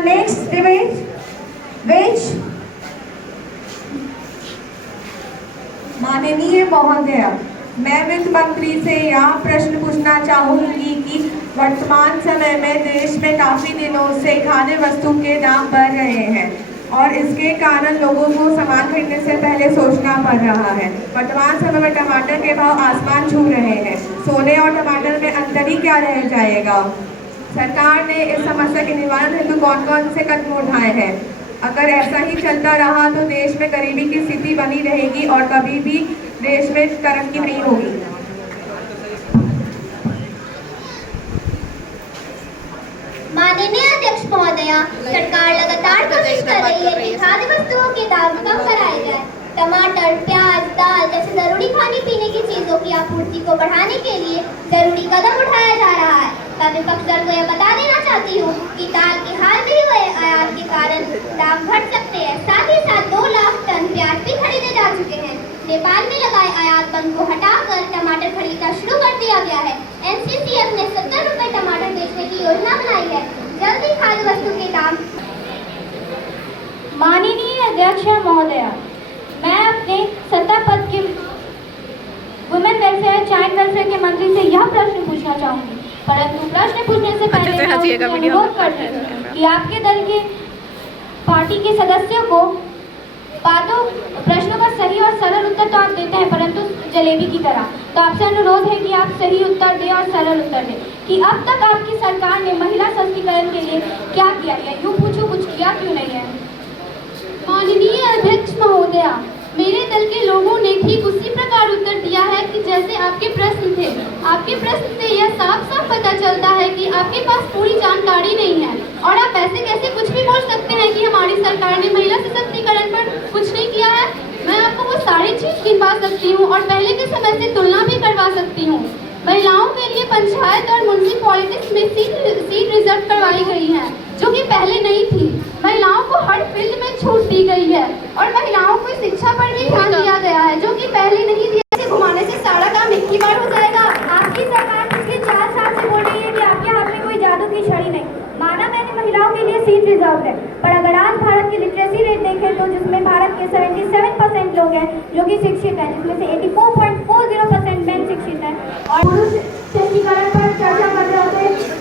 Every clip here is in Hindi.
Next debate, which माननीय महोदय, मैं वित्त मंत्री से यह प्रश्न पूछना चाहूंगी कि वर्तमान समय में देश में काफी दिनों से खाद्य वस्तु के दाम बढ़ रहे हैं और इसके कारण लोगों को सामान खरीदने से पहले सोचना पड़ रहा है। वर्तमान समय में टमाटर के भाव आसमान छू रहे हैं। सोने और टमाटर में अंतर ही क्या रह जाएगा? सरकार ने इस समस्या के निवारण हेतु कौन कौन से कदम उठाए हैं? अगर ऐसा ही चलता रहा तो देश में गरीबी की स्थिति बनी रहेगी और कभी भी देश में तरक्की नहीं होगी। माननीय अध्यक्ष महोदय, सरकार लगातार कोशिश कर रही है कि खाद्य वस्तुओं के दाम कम कराए जाए। टमाटर, प्याज, दाल जैसे जरूरी खाने पीने की चीजों की आपूर्ति को बढ़ाने के लिए जरूरी कदम उठाया जा रहा है। मैं विपक्ष दल को यह बता देना चाहती हूँ कि दाल के हाल में हुए आयात के कारण दाम घट सकते हैं। साथ ही साथ 2 लाख टन प्याज भी खरीदे जा चुके हैं। नेपाल में लगाए आयात बंद को हटाकर टमाटर खरीदना शुरू कर दिया गया है। NCCF ने 70 रुपए टमाटर बेचने की योजना बनाई है। जल्द ही खाद्य वस्तु के दाम। माननीय अध्यक्ष महोदय, मैं अपने सत्ता पद के वुमेन वेलफेयर, चाइल्ड वेलफेयर के मंत्री से यह प्रश्न पूछना चाहूंगी, परंतु प्रश्न पूछने से पहले मैं अनुरोध करती हूँ कि आपके दल के पार्टी के सदस्यों को प्रश्नों का सही और सरल उत्तर तो आप देते हैं, परंतु जलेबी की तरह। तो आपसे अनुरोध है कि आप सही उत्तर दें और सरल उत्तर दें कि अब तक आपकी सरकार ने महिला सशक्तिकरण के लिए क्या किया है। यूँ पूछूं, कुछ किया क्यों नहीं है? माननीय अध्यक्ष महोदया, मेरे दल के लोगों ने ठीक उसी प्रकार उत्तर दिया है कि जैसे आपके प्रश्न थे। आपके प्रश्न से यह साफ साफ पता चलता है कि आपके पास पूरी जानकारी नहीं है और आप ऐसे कैसे कुछ भी बोल सकते हैं कि हमारी सरकार ने महिला सशक्तिकरण पर कुछ नहीं किया है। मैं आपको वो सारी चीज गिनवा सकती हूँ और पहले के समय से तुलना भी करवा सकती हूँ। महिलाओं के लिए पंचायत और म्युनिसिपैलिटीज में सीट रिजर्व करवाई गई है, जो कि पहले नहीं थी। महिलाओं को हर फील्ड में छूट दी गई है और महिलाओं को शिक्षा पर भी ध्यान दिया गया है, जो कि पहले नहीं दिया। से घुमाने से सारा काम एक ही बार हो जाएगा। आपकी सरकार पिछले 4 साल से बोल रही है कि आपके हाथ में कोई जादू की छड़ी नहीं। माना मैंने महिलाओं के लिए सीट रिजर्व है, पर अगर आज भारत की लिटरेसी रेट देखें तो जिसमें भारत के 77% लोग हैं जो कि शिक्षित हैं, जिसमें से 84.40% मेन शिक्षित हैं और पुरुष सशक्तिकरण पर चर्चा कर रहे होते।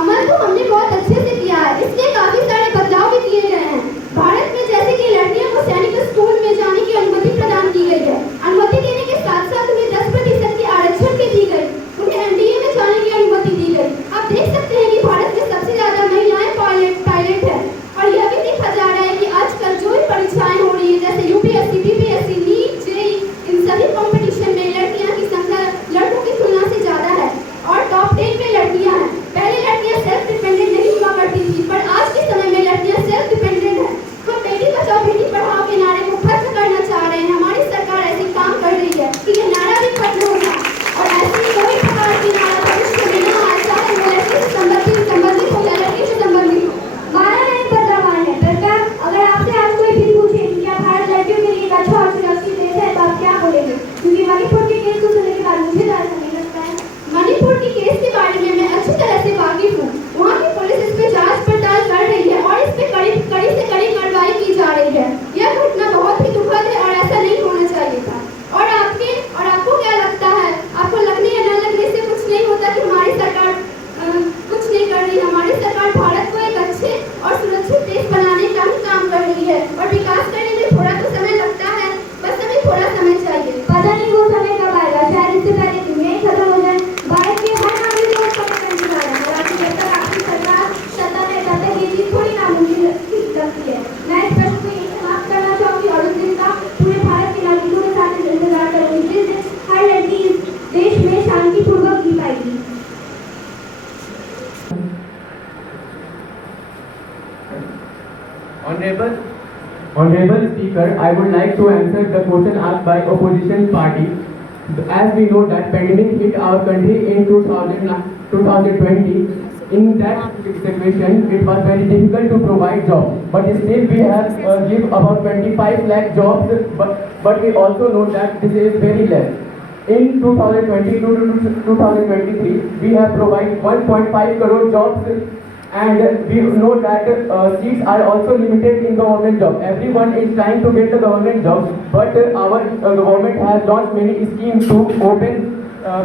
अमल तो हमने बहुत अच्छे से किया है, इसलिए काफी सारे बदलाव भी किए गए हैं। भारत में जैसे कि लड़कियों को सैनिक स्कूल में जाने की अनुमति प्रदान की गई है। अनुमति देने के साथ साथ उन्हें 10% की आरक्षण भी दी गई। उन्हें NDA में जाने की अनुमति दी गई। आप देख सकते हैं कि भारत में सबसे ज्यादा महिलाएं पायलट है और यह भी देखा जा रहा है कि आजकल जो भी परीक्षाएं हो रही है जैसे UPSC, BPSC, नीट, JEE, इन सभी कॉम्पिटिशन में लड़कियों की संख्या लड़कों की तुलना से ज्यादा है और टॉप 10 में लड़कियां हैं। पहले लड़कियां सेल्फ डिपेंडेंट नहीं हुआ करती थी, पर आज के समय में लड़कियां सेल्फ डिपेंडेंट है। हम बेटी बचाओ बेटी पढ़ाओ के नारे को खत्म करना चाह रहे हैं। हमारी सरकार ऐसे काम कर रही है कि ये नारा भी खत्म होगा और ऐसी कोई प्रकार की नारा भविष्य में न आए, चाहे वो लड़की से संबंधित हो या लड़की से संबंधित हो। माना नहीं बदलावान है, पर क्या अगर आपसे आज कोई भी पूछे कि क्या भारत लड़कियों के लिए एक अच्छा और सुरक्षित देश है तो आप क्या बोलेंगे? क्योंकि मणिपुर के केस को सुनने के बाद मुझे तो ऐसा नहीं लगता है। मणिपुर के केस के बारे में मैं अच्छी तरह से वाकिफ हूँ। वहाँ की पुलिस इस पे जांच पड़ताल कर रही है और इस पे कड़ी से कड़ी कार्रवाई की जा रही है। यह घटना बहुत ही दुखद है और ऐसा नहीं होना चाहिए था। और आपको क्या लगता है? आपको लगने या न लगने से कुछ नहीं होता कि हमारी सरकार कुछ नहीं कर रही। हमारी सरकार भारत को एक अच्छे और सुरक्षित देश बनाने का ही काम कर रही है और विकास करने में थोड़ा तो समय लगता है, बस हमें थोड़ा समय चाहिए। पता नहीं वो समय कब आएगा, शायद इससे पहले दुनिया ही खत्म हो जाए। भारत के हर नागरिक को उसका इंतजार है और जब तक आपकी सरकार सत्ता में तब तक ये चीज थोड़ी नामुमकिन लगती है। मैं इस प्रश्न को यही समाप्त करना चाहूँगी और उस दिन का पूरे भारत के नागरिकों के साथ इंतजार करूँगी जिस दिन हर लड़की इस देश में शांतिपूर्वक जी पाएगी। Honorable Speaker, I would like to answer the question asked by opposition party. As we know that pandemic hit our country in 2020, in that situation it was very difficult to provide jobs. But still we have give about 25 lakh jobs. But we also know that this is very less. In 2022 to 2023, we have provided 1.5 crore jobs And we know that seats are also limited in government job. Everyone is trying to get the government job, but our government has launched many schemes to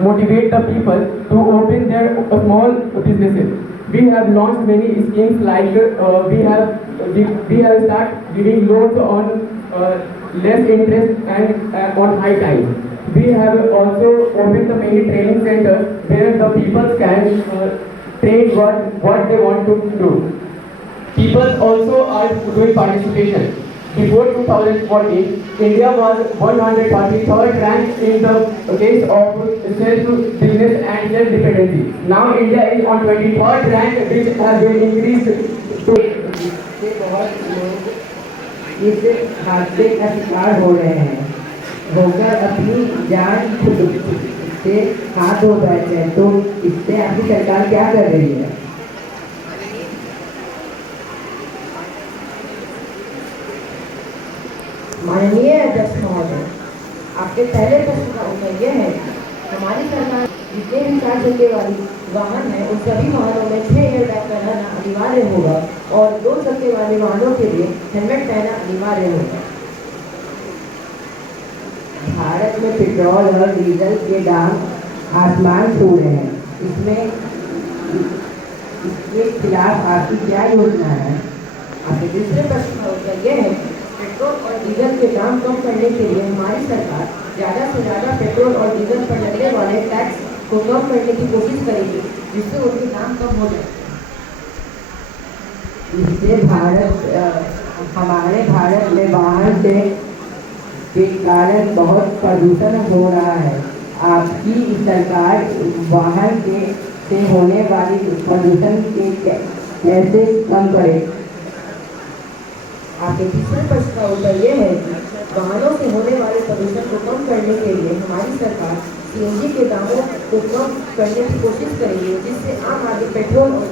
motivate the people to open their small businesses. We have launched many schemes like we have started giving loans on less interest and on high time. We have also opened the many training centers where the people can train what they want to do. People also are doing participation. Before 2014, India was 143rd rank in the case of self-business and self-dependency. Now India is on 23rd rank, which has been increased to. इससे बहुत लोग इस हादसे का शिकार हो रहे हैं, होकर अपनी जान खुद से हाथ धो बैठे हैं। तो इससे आपकी सरकार क्या कर रही है? माननीय अध्यक्ष महोदय, आपके पहले प्रश्न का उत्तर यह है कि हमारी सरकार जितने भी 4 चक्के वाली वाहन है उन सभी वाहनों में 6 एयर बैग का रहना अनिवार्य होगा और 2 चक्के वाले वाहनों के लिए हेलमेट पहनना अनिवार्य होगा। भारत में पेट्रोल और डीजल के दाम आसमान छू रहे हैं, इसके खिलाफ आपकी क्या योजना है? आपके दूसरे प्रश्न का उत्तर यह है कि पेट्रोल और डीजल के दाम कम करने के लिए हमारी सरकार ज़्यादा से ज़्यादा पेट्रोल और डीजल पर लगने वाले टैक्स को कम करने की कोशिश करेगी, जिससे उनके दाम कम हो जाए। इससे हमारे भारत में वाहन से के कारण बहुत प्रदूषण हो रहा है। आपकी सरकार वाहन से होने वाली प्रदूषण के कैसे कम करे? आपके तीसरे प्रश्न का उत्तर यह है कि वाहनों से होने वाले प्रदूषण को कम करने के लिए हमारी सरकार सीएनजी के दामों को कम करने की कोशिश करेगी, जिससे आम आदमी पेट्रोल और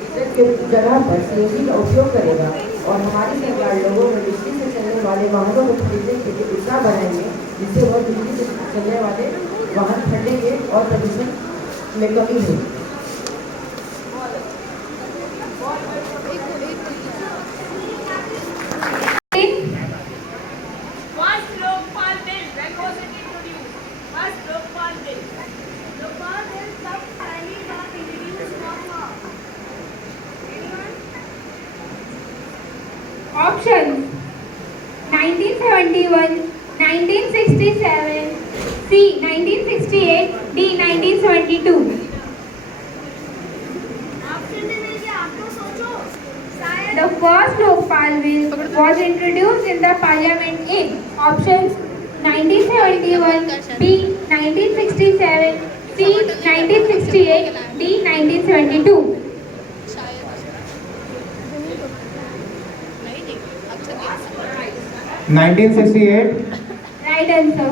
डीजल के जगह पर सीएनजी का उपयोग करेगा और हमारी सरकार लोगों में बिजली से चलने वाले वाहनों को खरीदने के लिए उत्साह बढ़ाएंगे, जिससे वह बिजली से चलने वाले वाहन खरीदेंगे और प्रदूषण में कमी होगी। First Lokpal Bill, when was it introduced? First Lokpal Bill. Lokpal Bill कब पहली बार introduced हुआ था? Anyone? Options: 1971, 1967, C. 1968, D. 1972. Option देने के आपको सोचो, शायद The first Lokpal Bill was introduced in the Parliament in options 1971, B. 1967, C. 1968, D. 1972. 1968. Right answer.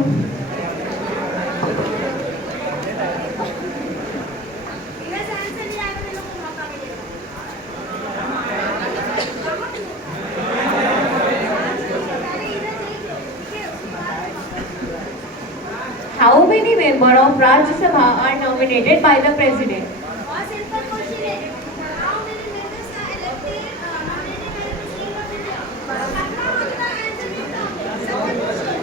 इधर से आंसर नहीं आएगा, मेरे को मौका मिलेगा। How many members of Rajya Sabha are nominated by the President? और सिंपल क्वेश्चन है, how many members are elected, nominated by the President of India? कितना होता है आंसर कितना? Simple question.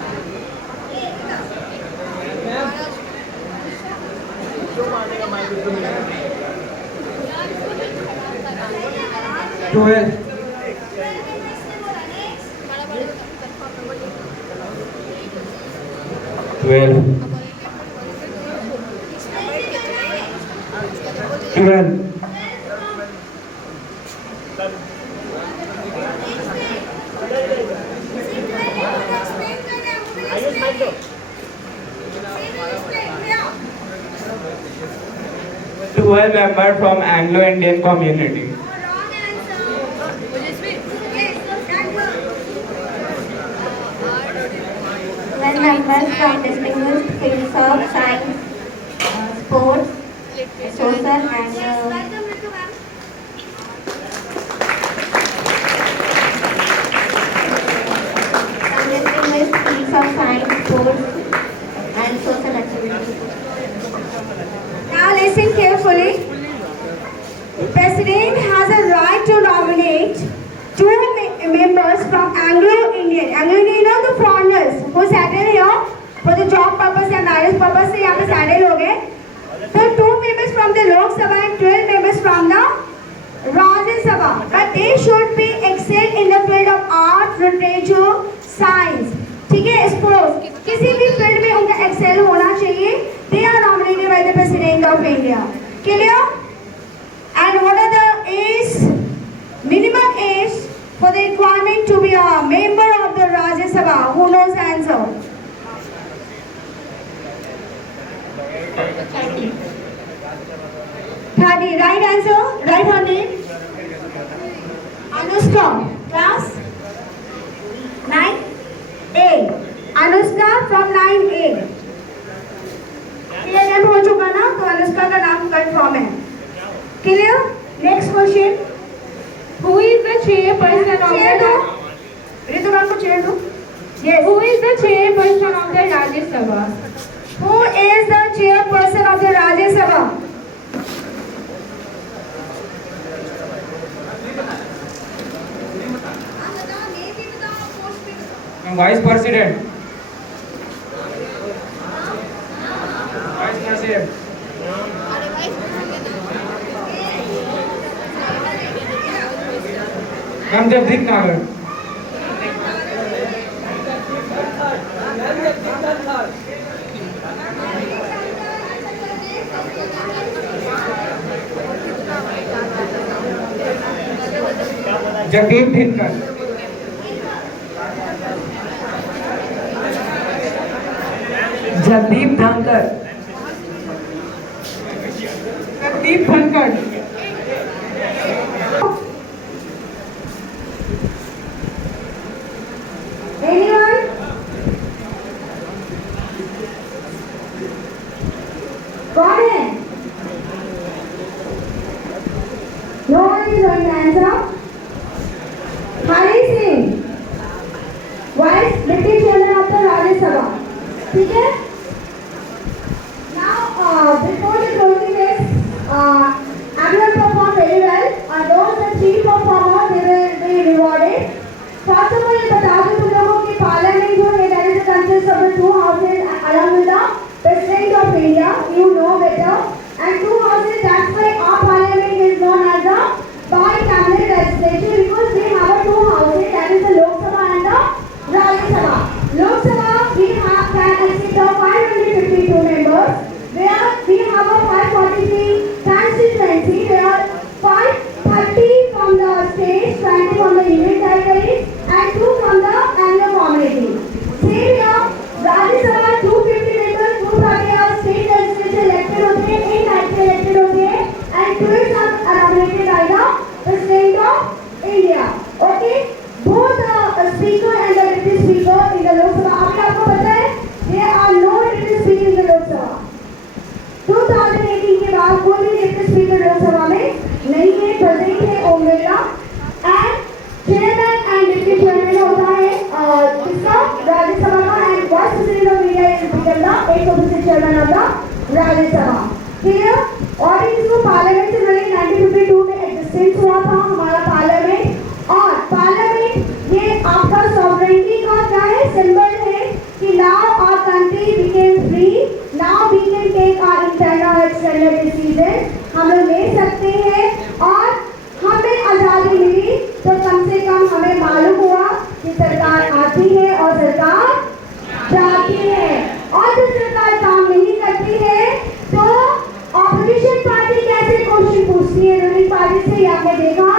Twelve. Twelve members from Anglo-Indian community. Wrong answer. Yes, that was. 12 members from distinguished fields of science, sports, social and Welcome, Ritu ma'am. some distinguished fields of science, sports and social activities. Now listen carefully. President settle here for the job purpose या marriage purpose से यहाँ पे settle हो गए. So 2 members from the Lok Sabha and 12 members from the Rajya Sabha, but they should be excelled in the field of art, literature, science. ठीक है, sports, किसी भी फील्ड में उनका एक्सेल होना चाहिए. They are nominated by the President of India. Clear? And what are the age, minimum age for the requirement to be a member of the Rajya Sabha? Who knows the answer? 30. Right answer? Right her name? Anushka. Class 9A. Anushka from 9A. Clear नाम हो चुका ना, तो अनुष्का का नाम कंफर्म है. Clear? Next question. Who is the chairperson of chair दो. the ऋतु मैम को चेयर दो. Yes. Who is the chairperson of the Rajya Sabha? Who is the chairperson of the Rajya Sabha? Vice President. Vice President. Ma'am Jagdeep Nagar. Jagdeep Dhinkar. Jagdeep धनकर. Jagdeep Dhankar. Anyone? Got it? No one is going to answer. Hari Singh, Vice Deputy Chairman of the Rajya Sabha. ठीक है? Now, before the closing this, everyone performed very well. Those the 3 performers, they will be rewarded. First of all, ये बता दूं तुम लोगों की पार्लियामेंट जो है, that is the consist of the 2 houses along with the President of India. You know better. And 2 houses, that's why our parliament is known as the bicameral legislature, because we have a 2 houses, that is the Lok Sabha and the Rajya Sabha. Lok Sabha, we have can accept of 552 members, where we have a 543 constituency, where 530 from the state, 20 from the union territory, and 2 from the Anglo community. Same here, Rajya Sabha 250 members, 230 are state legislature elected होते हैं, 8 national elected होते हैं, and 12 are nominated by the President of India. Okay? Both the speaker and the deputy speaker in the Lok Sabha, अभी आपको पता है, there are no deputy speaker in the Lok Sabha. 2018 के बाद कोई भी deputy speaker लोक सभा में नहीं है. प्रेजेंट है Om Birla, and chairman and deputy chairman होता है किसका? राज्यसभा का, and vice president of India is become the 150 chairman of the Rajya Sabha. Clear? और इसको पार्लियामेंट से पहले 1952 में एग्जिस्टेंस हुआ था हमारा पार्लियामेंट. और पार्लियामेंट ये आपका सॉवरेनिटी का क्या है? सिंबल है कि now our country became free, now we can take our internal external decision. हम लोग ले सकते हैं, और हमें आज़ादी मिली तो कम से कम हमें मालूम हुआ कि सरकार आती है और सरकार जाती है. और जब सरकार काम नहीं करती है तो ऑपोजिशन पार्टी कैसे क्वेश्चन पूछती है रूलिंग पार्टी से, आपने देखा.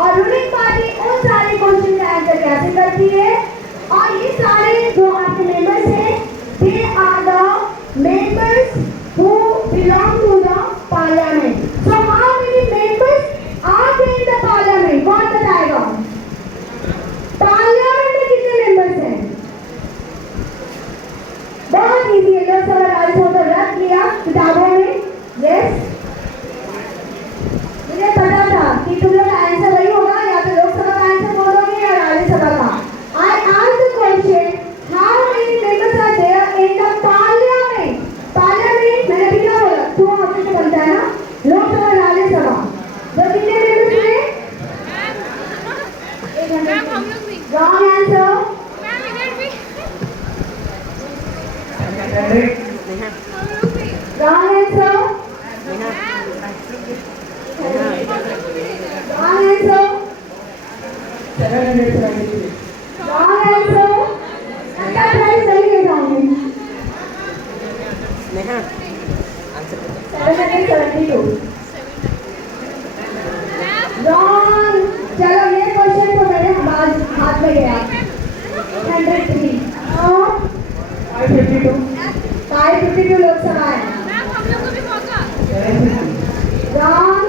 और रूलिंग पार्टी उन सारे क्वेश्चन का आंसर कैसे करती है. और ये सारे जो आपके मेंबर्स हैं, they are the members who belong to the parliament. So how many members are there in the parliament? कौन बताएगा? पार्लियामेंट में कितने मेंबर्स हैं? 773. Wrong answer. इसका प्राइस नहीं ले जाऊंगी। 772. Wrong. चलो ये क्वेश्चन तो मेरे हाथ में गया। 103. No. 552. 552 लोकसभा है। मैम हम लोग को भी मौका। 750. Wrong.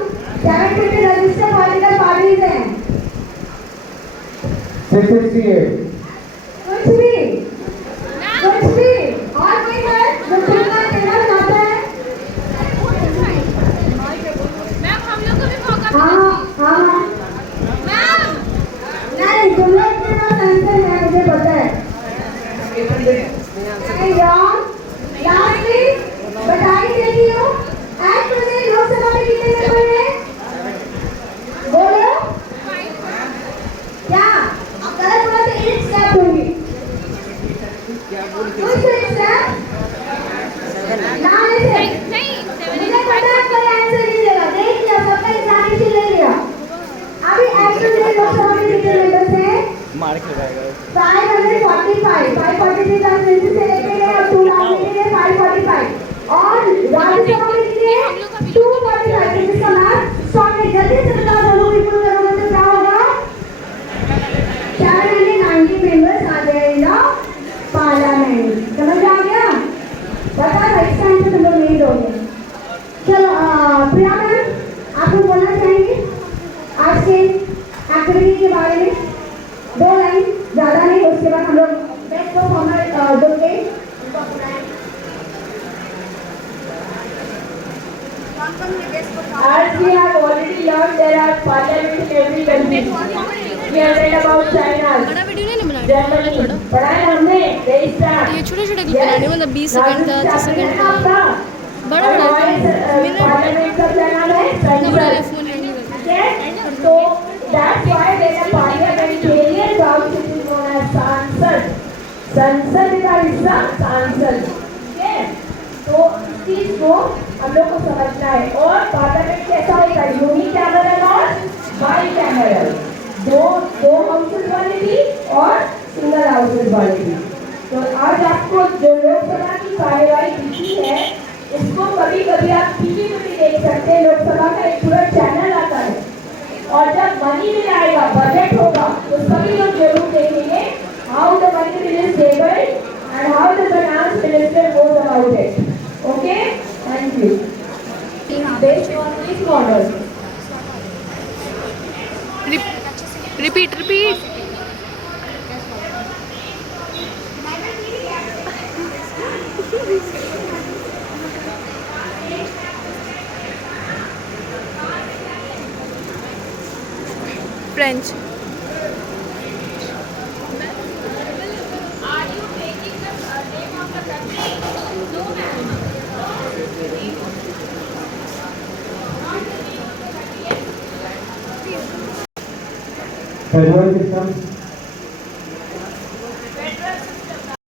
750 रजिस्टर्ड पॉलिटिकल पार्टीज हैं। 668. कुछ भी और कोई है जो खुलना कहना चाहता है? मैम हम लोग को भी मौका। हाँ मैम नहीं तुम लोग के पास आंसर है मुझे पता है। नहीं रॉन्ग। लास्टली बधाई देती हूँ। आज मुझे लोकसभा में कितने मेंबर हैं? बोलो क्या गलत बोला तो एक स्टेप दूंगी। कोई से एक स्टेप ना ऐसे नहीं मुझे पता है कोई आंसर नहीं देगा। देख लिया सबका एग्जामिनेशन ले लिया। अभी एक्चुअली लोकसभा में कितने मेंबर्स हैं? 545 543 राजनीति से लेके गए और 2 राजनीति के 545 और राज्यसभा में कितने हैं? 245 जिसका मैथ शॉर्ट में जल्दी से बता दो लोग इनको करोगे तो क्या होगा? 490 मेंबर्स आ गए इन पार्लियामेंट। समझ आ गया? बता दो इस टाइम से तुम लोग नहीं दोगे। चलो प्रिया मैम आप लोग बोलना चाहेंगे आज के एक्टिविटी के बारे में? 2 लाइन ज्यादा नहीं, उसके बाद हम लोग बेस्ट परफॉर्मर दोगे। As we have already learned, there are parliaments in every country. We have read about China, बड़ा वीडियो नहीं बनाना Germany. पढ़ा है हमने रेजिस्ट्रार। ये छोटे छोटे क्लिप बनाने मतलब 20 सेकंड का 30 सेकंड का बड़ा पार्लियामेंट का क्या नाम है? संसद। फोन नहीं So that's why when a parliamentarian comes, it is known as सांसद। संसद का हिस्सा सांसद। ठीक है? तो इस चीज को हम लोग को समझना है। और पार्लियामेंट कैसा होगा? यूनिकैमरल और बाईकैमरल। दो हाउसेस वाली भी और सिंगल हाउसेस वाली भी। तो आज आपको जो लोकसभा की कार्यवाही दिखी है, इसको कभी कभी आप टीवी में भी देख सकते हैं। लोकसभा का एक पूरा चैनल आता है और जब मनी बिल आएगा, बजट होगा, तो सभी लोग जरूर देखेंगे how the money bill is tabled and how the finance minister goes about it. Okay, thank you. Based on this model repeat French Are you taking the name of the country? No ma'am. Federal system